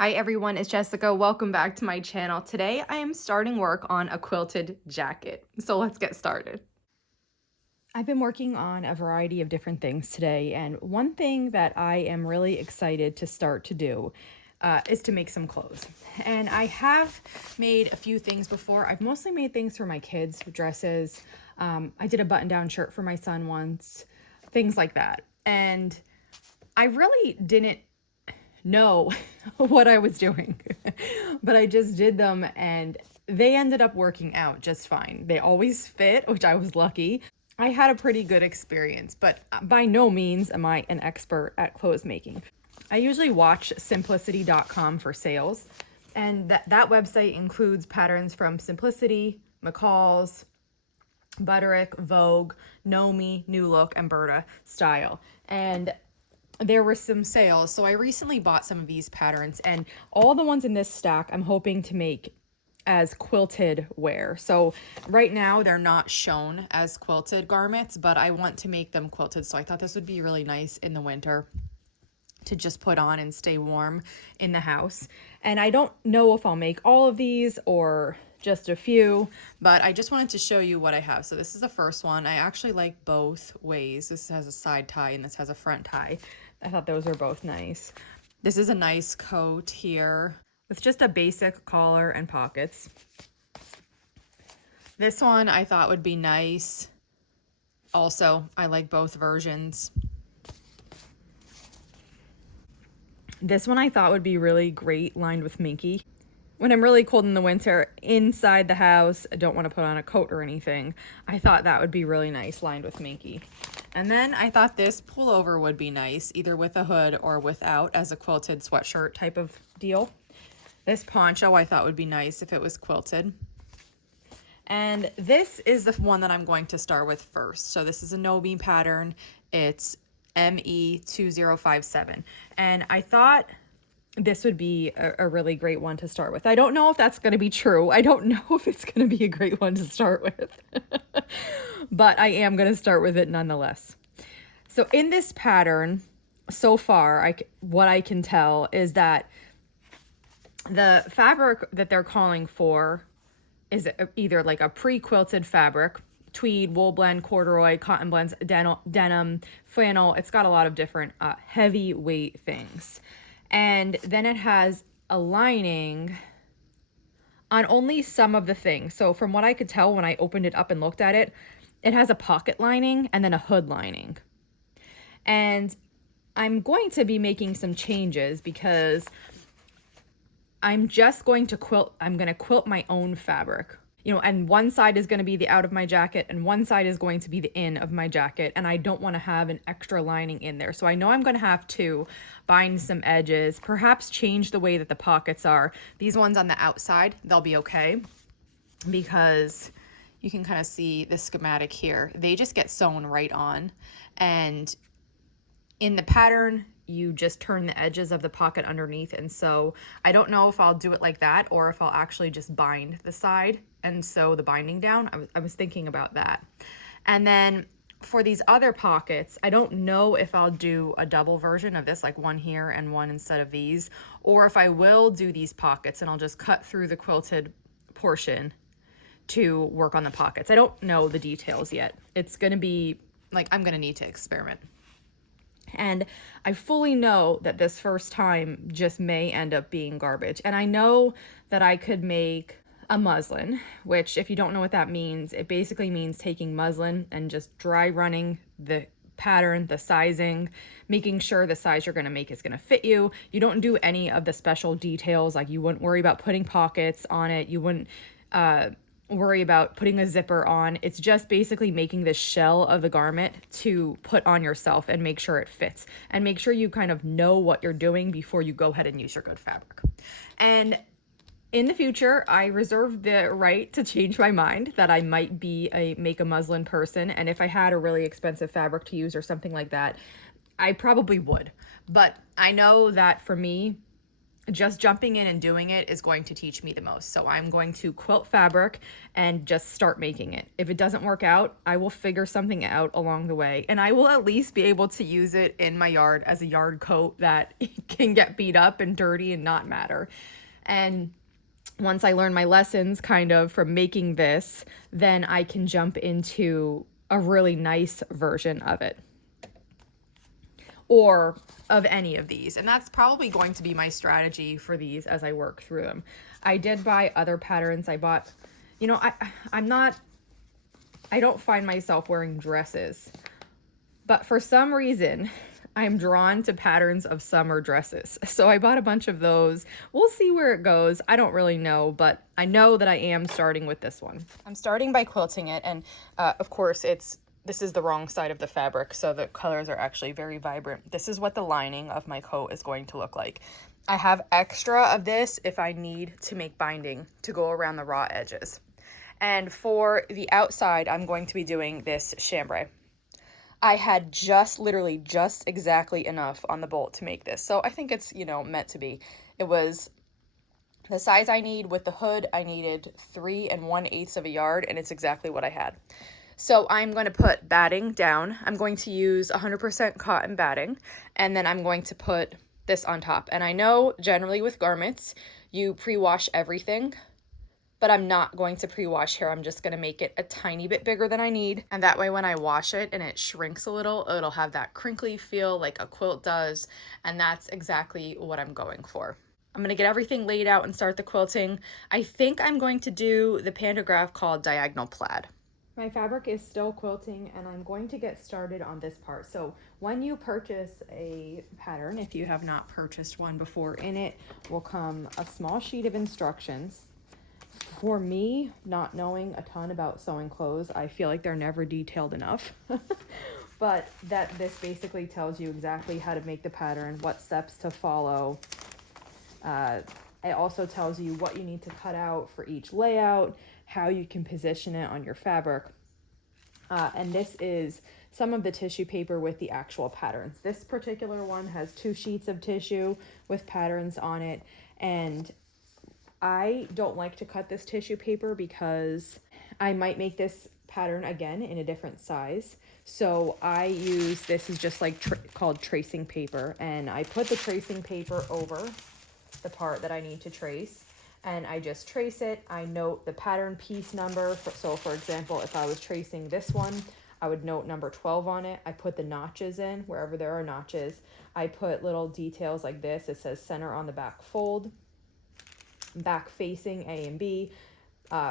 Hi everyone, it's Jessica. Welcome back to my channel. Today I am starting work on a quilted jacket. So let's get started. I've been working on a variety of different things today, and one thing that I am really excited to start to do is to make some clothes. And I have made a few things before. I've mostly made things for my kids, dresses. I did a button-down shirt for my son once, things like that. And I really didn't know what I was doing, but I just did them and they ended up working out just fine. They always fit, which I was lucky. I had a pretty good experience, but by no means am I an expert at clothes making. I usually watch simplicity.com for sales, and that website includes patterns from Simplicity, McCall's, Butterick, Vogue, Know Me, New Look, and Berta Style. And there were some sales, so I recently bought some of these patterns, and all the ones in this stack I'm hoping to make as quilted wear. So right now they're not shown as quilted garments, but I want to make them quilted, so I thought this would be really nice in the winter to just put on and stay warm in the house. And I don't know if I'll make all of these or just a few, but I just wanted to show you what I have. So this is the first one. I actually like both ways. This has a side tie and this has a front tie. I thought those were both nice. This is a nice coat here with just a basic collar and pockets. This one I thought would be nice. Also, I like both versions. This one I thought would be really great lined with minky. When I'm really cold in the winter, inside the house, I don't want to put on a coat or anything. I thought that would be really nice lined with minky. And then I thought this pullover would be nice, either with a hood or without, as a quilted sweatshirt type of deal. This poncho I thought would be nice if it was quilted. And this is the one that I'm going to start with first. So this is a Know Me pattern. It's ME2057. And I thought this would be a really great one to start with. I don't know if that's going to be true. I don't know if it's going to be a great one to start with. But I am going to start with it nonetheless. So in this pattern, so far, what I can tell is that the fabric that they're calling for is either like a pre-quilted fabric, tweed, wool blend, corduroy, cotton blends, denim, flannel. It's got a lot of different heavyweight things. And then it has a lining on only some of the things. So from what I could tell when I opened it up and looked at it, it has a pocket lining and then a hood lining. And I'm going to be making some changes because I'm just going to quilt. I'm going to quilt my own fabric. And one side is going to be the out of my jacket and one side is going to be the in of my jacket. And I don't want to have an extra lining in there. So I know I'm going to have to bind some edges, perhaps change the way that the pockets are. These ones on the outside, they'll be okay because you can kind of see the schematic here. They just get sewn right on. And in the pattern, you just turn the edges of the pocket underneath. And so I don't know if I'll do it like that or if I'll actually just bind the side and sew the binding down. I was thinking about that. And then for these other pockets, I don't know if I'll do a double version of this, like one here and one instead of these, or if I will do these pockets and I'll just cut through the quilted portion to work on the pockets. I don't know the details yet. It's going to be like, I'm going to need to experiment. And I fully know that this first time just may end up being garbage. And I know that I could make a muslin, which if you don't know what that means, it basically means taking muslin and just dry running the pattern, the sizing, making sure the size you're going to make is going to fit you. You don't do any of the special details, like you wouldn't worry about putting pockets on it. You wouldn't worry about putting a zipper on. It's just basically making the shell of the garment to put on yourself and make sure it fits and make sure you kind of know what you're doing before you go ahead and use your good fabric. And in the future, I reserve the right to change my mind that I might be make a muslin person. And if I had a really expensive fabric to use or something like that, I probably would. But I know that for me, just jumping in and doing it is going to teach me the most. So I'm going to quilt fabric and just start making it. If it doesn't work out, I will figure something out along the way, and I will at least be able to use it in my yard as a yard coat that can get beat up and dirty and not matter. And once I learn my lessons kind of from making this, then I can jump into a really nice version of it, or of any of these. And that's probably going to be my strategy for these as I work through them. I did buy other patterns. I bought, you know, I don't find myself wearing dresses, but for some reason I'm drawn to patterns of summer dresses. So I bought a bunch of those. We'll see where it goes. I don't really know, but I know that I am starting with this one. I'm starting by quilting it, and of course this is the wrong side of the fabric, so the colors are actually very vibrant. This is what the lining of my coat is going to look like. I have extra of this if I need to make binding to go around the raw edges. And for the outside, I'm going to be doing this chambray. I had literally just exactly enough on the bolt to make this. So I think it's, you know, meant to be. It was the size I need. With the hood, I needed 3 1/8 of a yard, and it's exactly what I had. So I'm going to put batting down. I'm going to use 100% cotton batting, and then I'm going to put this on top. And I know generally with garments, you pre-wash everything, but I'm not going to pre-wash here. I'm just going to make it a tiny bit bigger than I need. And that way when I wash it and it shrinks a little, it'll have that crinkly feel like a quilt does. And that's exactly what I'm going for. I'm going to get everything laid out and start the quilting. I think I'm going to do the pantograph called diagonal plaid. My fabric is still quilting, and I'm going to get started on this part. So when you purchase a pattern, if you have not purchased one before, in it will come a small sheet of instructions. For me, not knowing a ton about sewing clothes, I feel like they're never detailed enough. But this basically tells you exactly how to make the pattern, what steps to follow. It also tells you what you need to cut out for each layout, how you can position it on your fabric. And this is some of the tissue paper with the actual patterns. This particular one has 2 sheets of tissue with patterns on it. And I don't like to cut this tissue paper because I might make this pattern again in a different size. So I use, this is just like called tracing paper. And I put the tracing paper over the part that I need to trace, and I just trace it. I note the pattern piece number. So for example, if I was tracing this one, I would note number 12 on it. I put the notches in wherever there are notches. I put little details like this. It says center on the back fold, back facing A and B,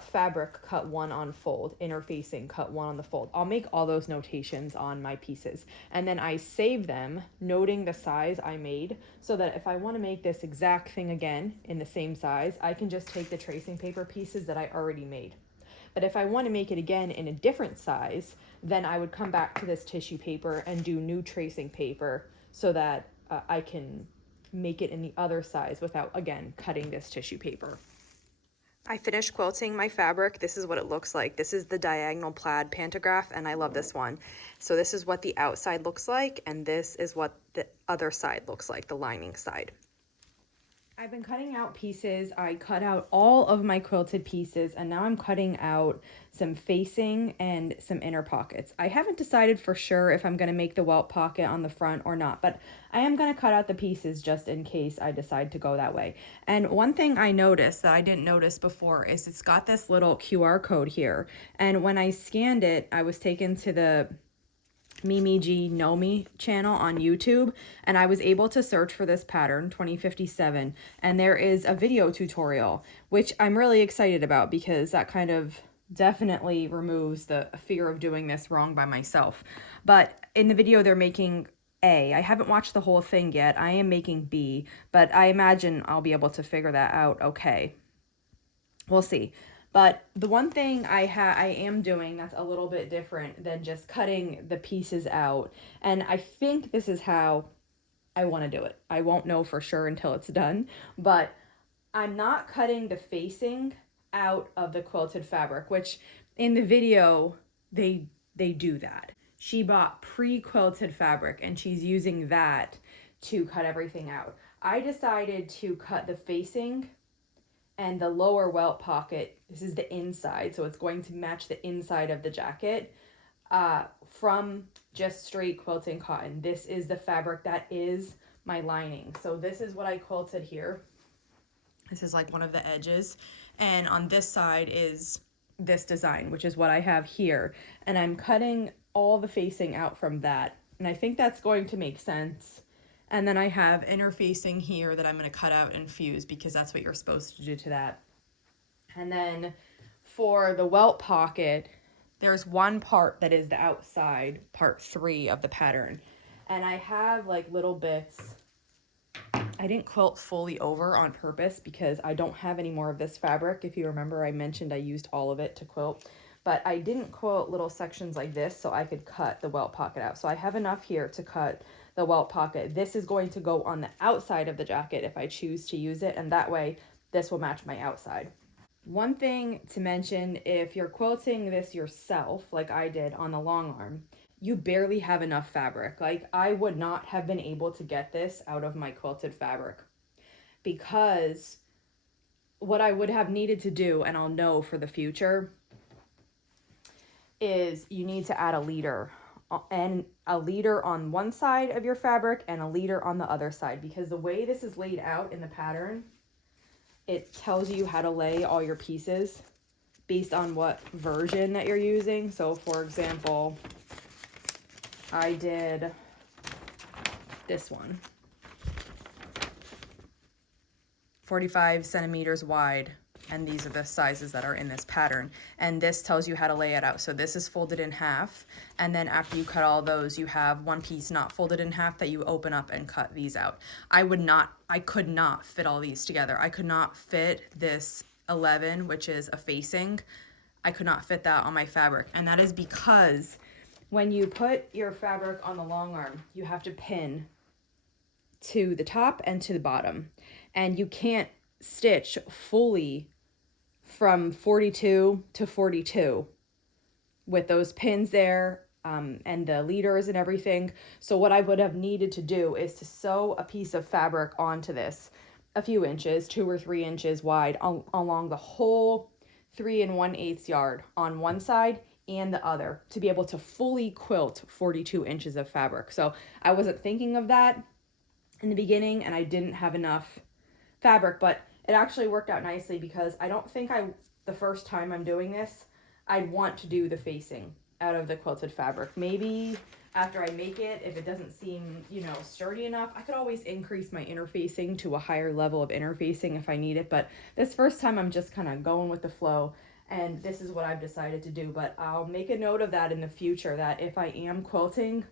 fabric cut 1 on fold, interfacing cut 1 on the fold. I'll make all those notations on my pieces, and then I save them noting the size I made, so that if I want to make this exact thing again in the same size, I can just take the tracing paper pieces that I already made. But if I want to make it again in a different size, then I would come back to this tissue paper and do new tracing paper so that I can make it in the other size without, again, cutting this tissue paper. I finished quilting my fabric. This is what it looks like. This is the diagonal plaid pantograph, and I love this one. So this is what the outside looks like, and this is what the other side looks like, the lining side. I've been cutting out pieces. I cut out all of my quilted pieces, and now I'm cutting out some facing and some inner pockets. I haven't decided for sure if I'm going to make the welt pocket on the front or not, but I am going to cut out the pieces just in case I decide to go that way. And one thing I noticed that I didn't notice before is it's got this little QR code here. And when I scanned it, I was taken to the Mimi G Know Me channel on YouTube, and I was able to search for this pattern 2057, and there is a video tutorial, which I'm really excited about because that kind of definitely removes the fear of doing this wrong by myself. But in the video they're making A. I haven't watched the whole thing yet. I am making B, but I imagine I'll be able to figure that out okay. We'll see. But the one thing I am doing that's a little bit different than just cutting the pieces out, and I think this is how I want to do it. I won't know for sure until it's done, but I'm not cutting the facing out of the quilted fabric, which in the video they do that. She bought pre-quilted fabric and she's using that to cut everything out. I decided to cut the facing and the lower welt pocket. This is the inside, so it's going to match the inside of the jacket, from just straight quilting cotton. This is the fabric that is my lining. So this is what I quilted here. This is like one of the edges, and on this side is this design, which is what I have here, and I'm cutting all the facing out from that, and I think that's going to make sense. And then I have interfacing here that I'm going to cut out and fuse, because that's what you're supposed to do to that. And then for the welt pocket, there's one part that is the outside, part 3 of the pattern, and I have like little bits. I didn't quilt fully over on purpose because I don't have any more of this fabric. If you remember, I mentioned I used all of it to quilt, but I didn't quilt little sections like this so I could cut the welt pocket out. So I have enough here to cut the welt pocket. This is going to go on the outside of the jacket if I choose to use it, and that way this will match my outside. One thing to mention, if you're quilting this yourself, like I did on the long arm, you barely have enough fabric. Like, I would not have been able to get this out of my quilted fabric, because what I would have needed to do, and I'll know for the future, is you need to add a leader, and a leader on one side of your fabric and a leader on the other side, because the way this is laid out in the pattern, it tells you how to lay all your pieces based on what version that you're using. So for example, I did this one, 45 centimeters wide, and these are the sizes that are in this pattern, and this tells you how to lay it out. So this is folded in half, and then after you cut all those, you have one piece not folded in half that you open up and cut these out. I could not fit all these together. I could not fit this 11, which is a facing. I could not fit that on my fabric, and that is because when you put your fabric on the long arm, you have to pin to the top and to the bottom, and you can't stitch fully from 42 to 42 with those pins there, and the leaders and everything. So what I would have needed to do is to sew a piece of fabric onto this a few inches, 2 or 3 inches wide, along the whole 3 1/8 yard on one side and the other, to be able to fully quilt 42 inches of fabric. So I wasn't thinking of that in the beginning, and I didn't have enough fabric, but it actually worked out nicely, because I don't think the first time I'm doing this, I'd want to do the facing out of the quilted fabric. Maybe after I make it, if it doesn't seem, sturdy enough, I could always increase my interfacing to a higher level of interfacing if I need it. But this first time, I'm just kind of going with the flow, and this is what I've decided to do. But I'll make a note of that in the future, that if I am quilting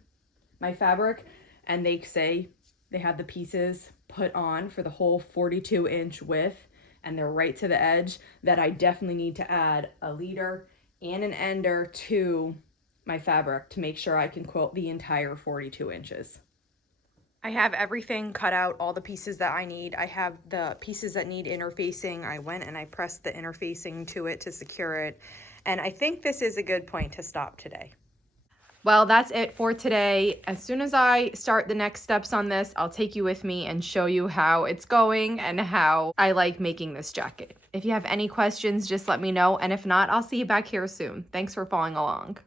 my fabric and they say they have the pieces put on for the whole 42-inch width and they're right to the edge, that I definitely need to add a leader and an ender to my fabric to make sure I can quilt the entire 42 inches. I have everything cut out, all the pieces that I need. I have the pieces that need interfacing. I went and I pressed the interfacing to it to secure it. And I think this is a good point to stop today. Well, that's it for today. As soon as I start the next steps on this, I'll take you with me and show you how it's going and how I like making this jacket. If you have any questions, just let me know. And if not, I'll see you back here soon. Thanks for following along.